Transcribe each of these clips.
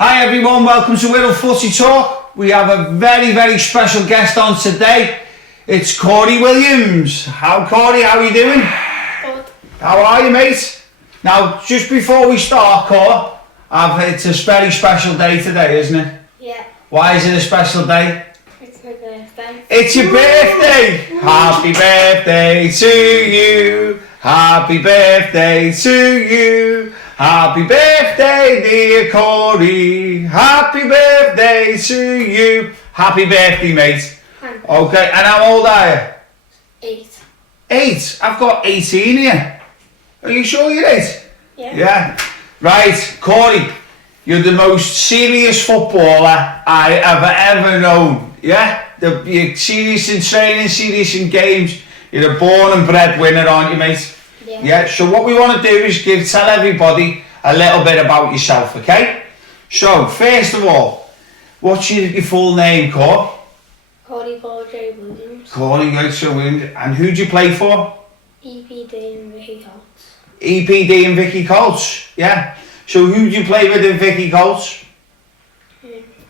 Hi everyone, welcome to Wirral Footy Talk. We have a very special guest on today. It's Corey Williams. Corey, how are you doing? Good. How are you, mate? Now, just before we start, Cor, it's a very special day today, isn't it? Yeah. Why is it a special day? It's my birthday. It's your birthday! Happy birthday to you. Happy birthday to you. Happy birthday, dear Corey. Happy birthday to you. Happy birthday, mate. Thanks. Okay, and how old are you? 8. 8? I've got 18 here. Are you sure you're 8? Yeah. Yeah. Right, Corey, you're the most serious footballer I ever known. Yeah? You're serious in training, serious in games. You're a born and bred winner, aren't you, mate? Yeah, so what we want to do is tell everybody a little bit about yourself, okay? So, first of all, what's your full name, Cor? Corey Paul J. Williams. Corey Williams. And who do you play for? EPD and Vicky Colts. EPD and Vicky Colts, yeah. So who do you play with in Vicky Colts?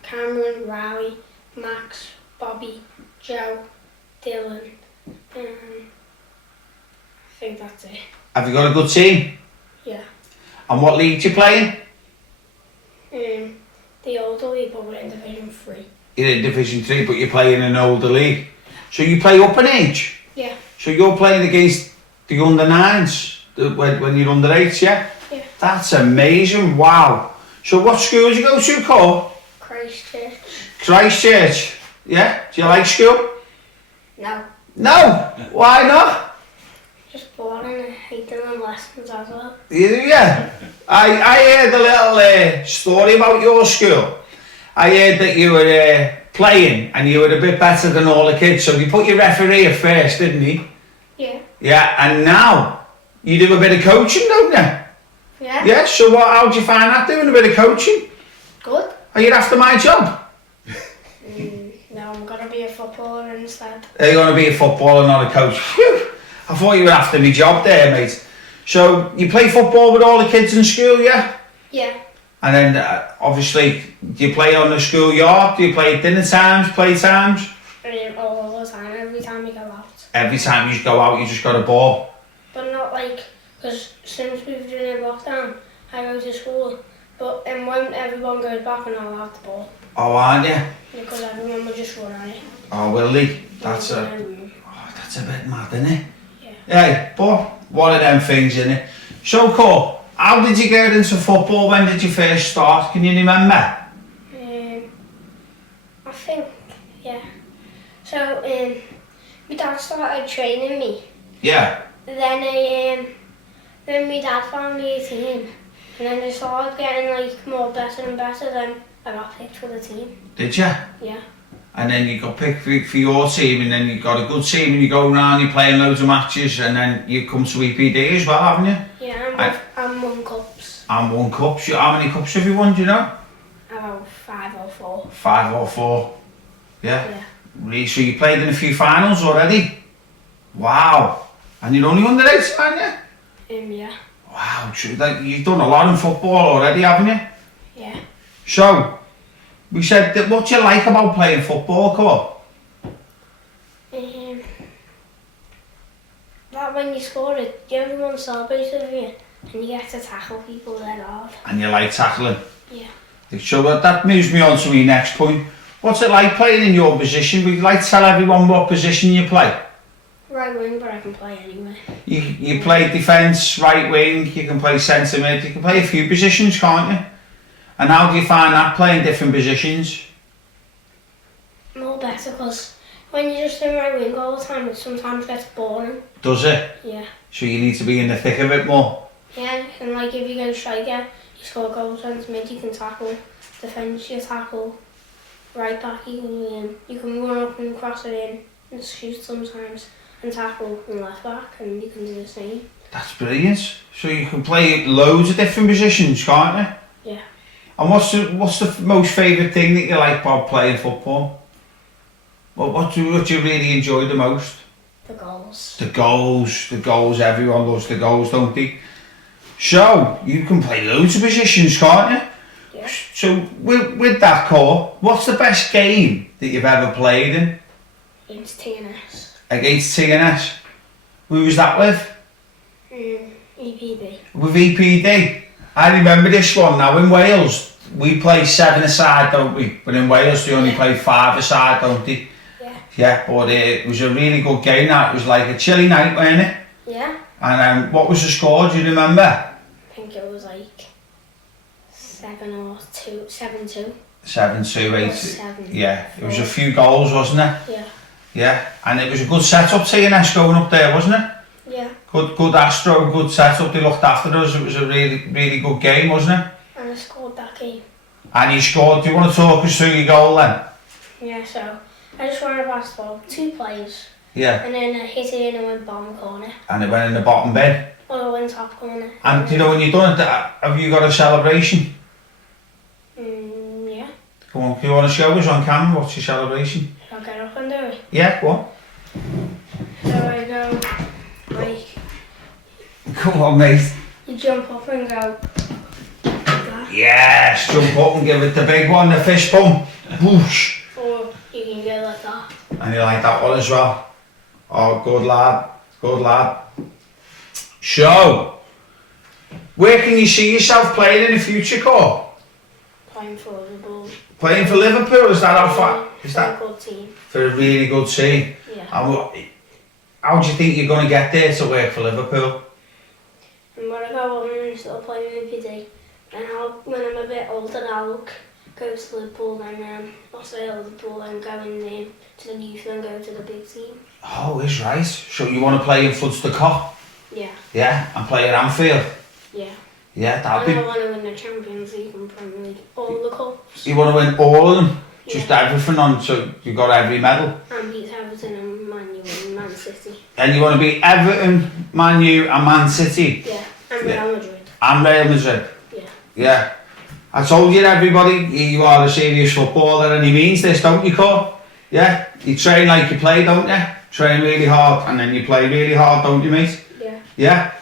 Cameron, Rowie, Max, Bobby, Joe, Dylan. I think that's it. Have you got a good team? Yeah. And what league do you play in? The older league, but we're in Division 3. You're in Division 3, but you're playing in an older league. So you play up in age? Yeah. So you're playing against the under 9s when you're under 8s, yeah? Yeah. That's amazing, wow. So what school do you go to, Cole? Christchurch. Christchurch, yeah? Do you like school? No. No? Why not? Just boring and hating the lessons as well. Yeah. I heard a little story about your school. I heard that you were playing and you were a bit better than all the kids, so you put your referee at first, didn't he? Yeah. Yeah, and now you do a bit of coaching, don't you? Yeah. Yeah, so how do you find that, doing a bit of coaching? Good. Are you after my job? No, I'm going to be a footballer instead. Are you going to be a footballer, not a coach? Phew. I thought you were after my job there, mate. So you play football with all the kids in school, yeah? Yeah. And then obviously, do you play on the schoolyard? Do you play at dinner times, play times? All the time, every time we go out. Every time you go out, you just got a ball. But not like, because since we've been in lockdown, I go to school. But when everyone goes back, we're not allowed the ball. Oh, aren't you? Because everyone will just run on it. Oh, will they? That's a bit mad, isn't it? Yeah, but one of them things, isn't it? So, Cole, how did you get into football? When did you first start? Can you remember? I think, yeah. So, my dad started training me. Yeah. Then my dad found me a team. And then I started getting like more better and better. Then I got picked for the team. Did you? Yeah. And then you got picked for your team, and then you got a good team, and you go around, you're playing loads of matches, and then you come to EPD as well, haven't you? Yeah, and won cups. And won cups. How many cups have you won, do you know? About 5 or 4. 5 or 4. Yeah. Really? So you played in a few finals already? Wow. And you're only under 8, aren't you? Yeah. Wow, you've done a lot in football already, haven't you? Yeah. So, we said, what do you like about playing football, Cole? That when you score it, everyone celebrates with you and you get to tackle people that hard. And you like tackling? Yeah. So that moves me on to my next point. What's it like playing in your position? Would you like to tell everyone what position you play? Right wing, but I can play anywhere. You play defence, right wing, you can play centre mid, you can play a few positions, can't you? And how do you find that, playing different positions? More better, because when you're just in right wing all the time, it sometimes gets boring. Does it? Yeah. So you need to be in the thick of it more? Yeah, and like if you go striker, you score goals, centre mid, you can tackle, defence, you tackle, right back, you can run up and cross it in and shoot sometimes, and tackle and left back, and you can do the same. That's brilliant. So you can play loads of different positions, can't you? Yeah. And what's the most favourite thing that you like about playing football? What do you really enjoy the most? The goals. The goals, everyone loves the goals, don't they? So, you can play loads of positions, can't you? Yeah. So with that core, what's the best game that you've ever played in? Against TNS. Against TNS. Who was that with? EPD. With EPD. I remember this one. Now in Wales, we play 7-a-side, don't we? But in Wales, they only play 5-a-side, don't they? Yeah. Yeah, but it was a really good game. That it was like a chilly night, wasn't it? Yeah. And what was the score? Do you remember? I think it was like 7-2. 7-2, 8. 7. Yeah, it was a few goals, wasn't it? Yeah. Yeah, and it was a good setup, TNS going up there, wasn't it? Yeah. Good Astro, good setup. They looked after us. It was a really good game, wasn't it? And I scored that game. And you scored. Do you want to talk us through your goal then? Yeah, so I just ran past the ball, 2 players. Yeah. And then I hit it and it went bottom corner. And it went in the bottom bin. Or it went top corner. And you know when you've done it, have you got a celebration? Yeah. Come on, do you want to show us on camera what's your celebration? I'll get up and do it. Yeah, go on. So I go, like, Come on, mate. you jump up and go like that. Yes, jump up and give it the big one, the fist bump. Whoosh. Or you can go like that. And you like that one as well. Oh, good lad. Good lad. So, where can you see yourself playing in the future, Cor? Playing for Liverpool. Playing for Liverpool, is that how far? Is For a that good team. for a really good team? Yeah. And how do you think you're going to get there to work for Liverpool? And when I go on and start playing with PD, and when I'm a bit older, I'll go to Liverpool, and I'll stay at Liverpool and go in to the youth and go to the big team. Oh, is right. So you want to play in front of the Cop? Yeah. Yeah, and play at Anfield? Yeah. Yeah, that'd And I be... want to win the Champions League and Premier League, all the cups. You want to win all of them? Yeah. Just everything on, so you got every medal? And beat Everton and Man U and Man City. And you want to beat Everton, Man U and Man City? Yeah. And Real Madrid. And Real Madrid? Yeah. Yeah. I told you everybody, you are a serious footballer and he means this, don't you, Cor? Yeah? You train like you play, don't you? Train really hard and then you play really hard, don't you, mate? Yeah. Yeah?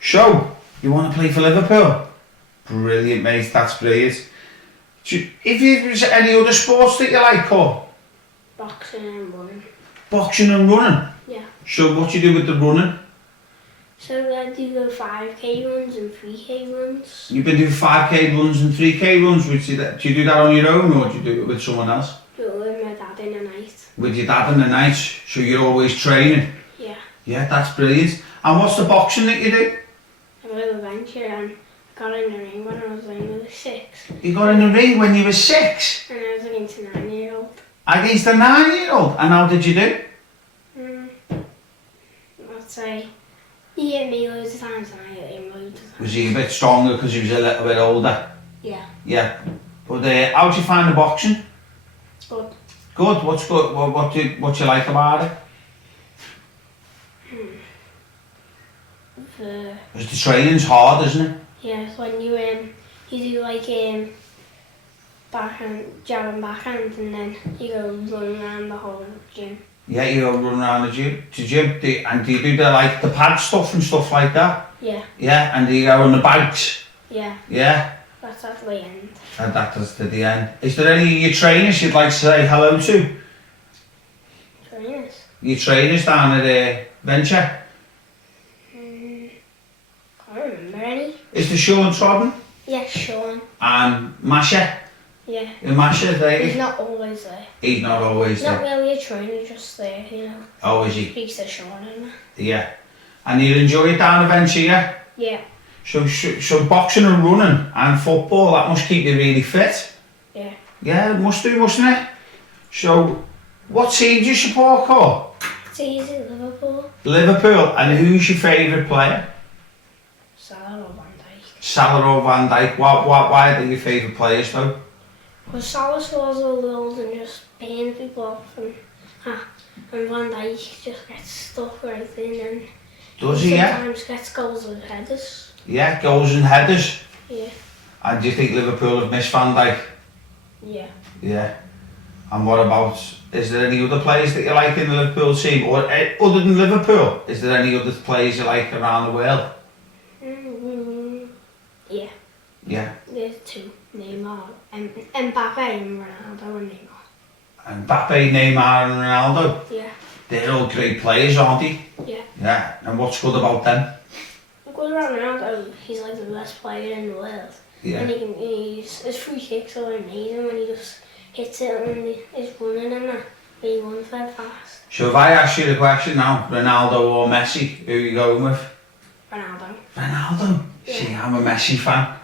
So, you want to play for Liverpool? Brilliant, mate, that's brilliant. If there's any other sports that you like, Cor? Boxing and running. Boxing and running? Yeah. So what do you do with the running? So I do the 5k runs and 3k runs. You've been doing 5k runs and 3k runs. Do you do that on your own or do you do it with someone else? Do it with my dad in the night. With your dad in the night, so you're always training? Yeah. Yeah, that's brilliant. And what's the boxing that you do? I go to the bench and I got in the ring when I was like 6. You got in the ring when you were 6? And I was against a 9-year-old. Against a 9-year-old? And how did you do? I'd say he hit me loads of times and I hit him loads of times. Was he a bit stronger because he was a little bit older? Yeah. Yeah. But how do you find the boxing? Good. Good. What's good? What do you like about it? Because the training's hard, isn't it? Yeah, so when you do like backhand, jab and backhand, and then you go run around the whole gym. Yeah, you go run around the gym. And do you do the pad stuff and stuff like that? Yeah. Yeah, and do you go on the bikes? Yeah. Yeah. That's at the end. And that's to the end. Is there any of your trainers you'd like to say hello to? Trainers? Your trainers down at Venture? Can't remember any. Is there Sean Trodden? Yeah, Sean. And Masha? Yeah. Masha, He's not always there. He's not always He's not there. really a trainer, just there, you know. Oh, is he? Speaks to Sean and that. Yeah. And you enjoy it down at Venture, yeah? Yeah. So boxing and running and football, that must keep you really fit. Yeah. Yeah, it must do, mustn't it? So, what team do you support, Cor? It's easy, Liverpool. Liverpool. And who's your favourite player? Salah or Van Dijk. Salah or Van Dijk. Why are they your favourite players though? Because Salah scores all the goals and just paying people off, and Van Dijk just gets stuck right in and Does he, yeah? sometimes gets goals with headers. Yeah, goals and headers. Yeah. And do you think Liverpool have missed Van Dijk? Yeah. Yeah. And what about, is there any other players that you like in the Liverpool team? Or other than Liverpool, is there any other players you like around the world? Yeah. Yeah. There's two, Neymar, Mbappe and Ronaldo and Neymar. And Mbappe, Neymar and Ronaldo. Yeah. They're all great players, aren't they? Yeah. Yeah. And what's good about them? Because Ronaldo, he's like the best player in the world. Yeah. And his free kicks are amazing when he just hits it and he's running and that. He runs very fast. So if I ask you the question now, Ronaldo or Messi, who are you going with? Ronaldo. Ronaldo? Yeah. See, I'm a Messi fan.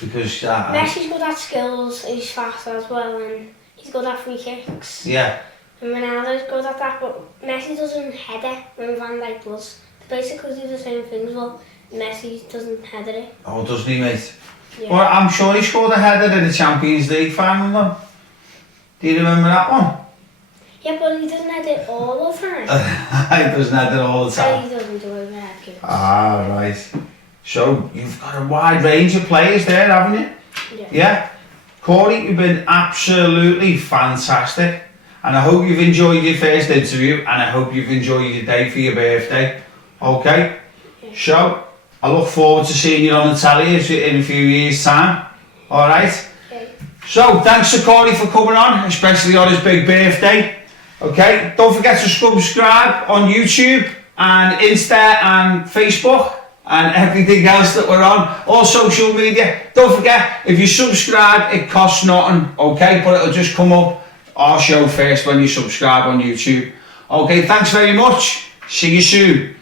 Because Messi's good at skills, he's fast as well, and he's good at free kicks. yeah. And Ronaldo's good at that, but Messi doesn't head it when Van Dijk does. They basically do the same things, well, Messi doesn't header it. Oh, doesn't he, mate? Yeah. Well, I'm sure he scored a header in the Champions League final though. Do you remember that one? Yeah, but he doesn't head it all the time. He doesn't head it all the time. He doesn't do it with head kicks. Ah, right. So, you've got a wide range of players there, haven't you? Yeah. Yeah. Corey, you've been absolutely fantastic. And I hope you've enjoyed your first interview and I hope you've enjoyed your day for your birthday. Okay? Yeah. So, I look forward to seeing you on the telly in a few years' time. Alright? Okay. So, thanks to Corey for coming on, especially on his big birthday. Okay? Don't forget to subscribe on YouTube and Insta and Facebook and everything else that we're on, all social media. Don't forget, if you subscribe, it costs nothing, okay? But it'll just come up our show first when you subscribe on YouTube. Okay, thanks very much. See you soon.